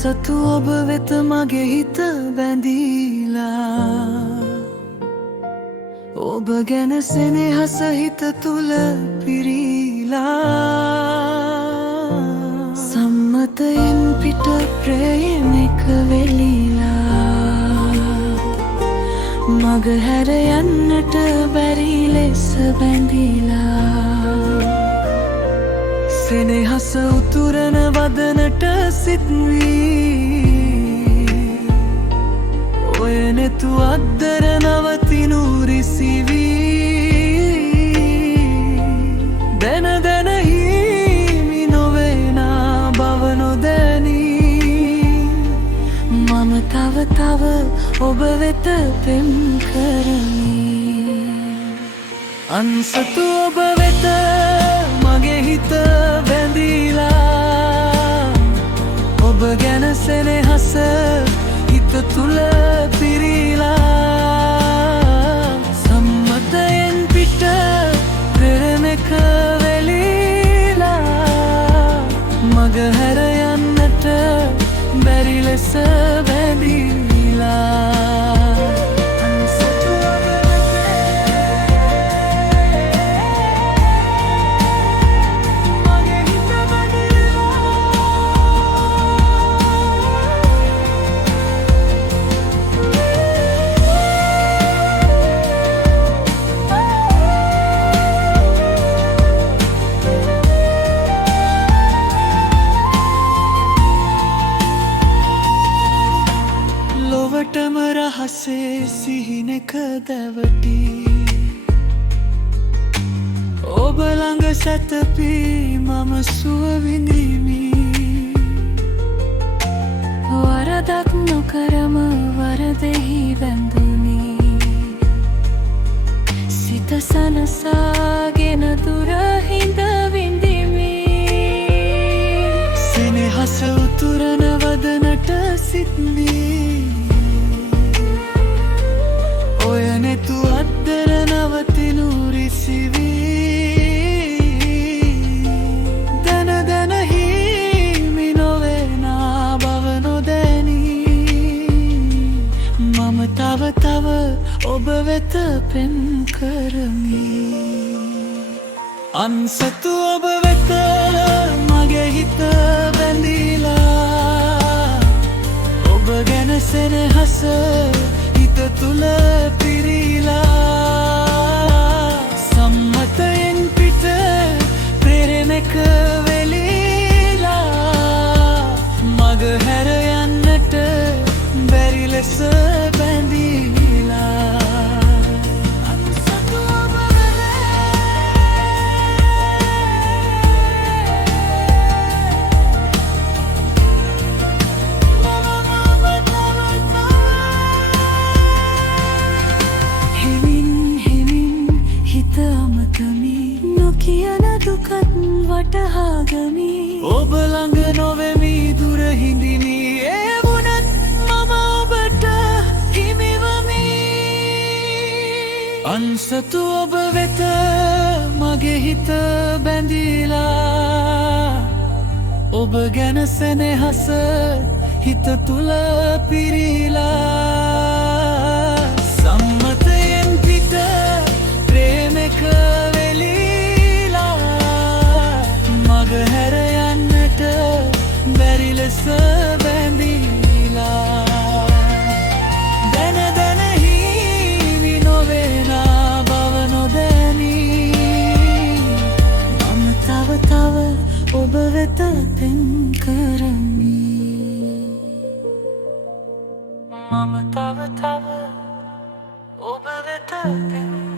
අන්සතු ඔබ වෙත මගේ හිත බැඳීලා ඔබ ගැන සෙනෙහස හිත තුල පිරීලා සම්මතයෙන් පිට ප්‍රේමයක වෙලීලා මග හැර යන්නට බැරි ලෙස බැඳීලා සෙනෙහස උතුරන වදනට සිත් වී ඔය නෙතු අද්දර නවතිනු රිසිවී දැන දැන හිමි නොවේනා බව නොදැනී මම තව තව ඔබ වෙත පෙම් කරමි අන්සතු ඔබ වෙත මගේ හිත බැඳීලා ඔබ ගැන සෙනෙහස හිත තුල පිරීලා සම්මතයෙන් පිට ප්‍රේමයක වෙලීලා මග හැර යන්නට බැරි ලෙස බැඳීලා ලොවටම රහසේ සිහිනක දැවටි ඔබ ළඟ සැතපී මම සුව විඳිමි වරදක් නොකරම වරදෙහි වැඳුනි සිත සනසාගෙන දුර හිඳ විඳිමි සෙනෙහස උතුරන වදනට සිත්වී ඔය නෙතු අද්දර නවතිනු රිසිවී දැන දැන හිමි නොවේනා බව නොදැනී මම තව තව ඔබ වෙත පෙම් කරමි අන්සතු ඔබ වෙත මගේ හිත බැඳීලා ඔබ ගැන සෙනෙහස හිත තුල පිරීලා සම්මතයෙන් පිට ප්‍රේමයක වෙලීලා මග හැර යන්නට බැරි ලෙස බැඳීලා නොකියන දුකත් වටහාගමි ඔබ ළඟ නොවෙමි දුර හිඳිමි ඒ වුණත් මම ඔබට හිමිවමි අන්සතු ඔබ වෙත මගේ හිත බැඳීලා ඔබ ගැන සෙනෙහස හිත තුල පිරීලා සම්මතයෙන් පිට ප්‍රේමයක හැර යන්නට බැරි ලෙස බැඳීලා දැන දැන හිමි නොවේනා බව නොදැනී මම තව තව ඔබ වෙත පෙම් කරමි මම තව තව ඔබ වෙත පෙම්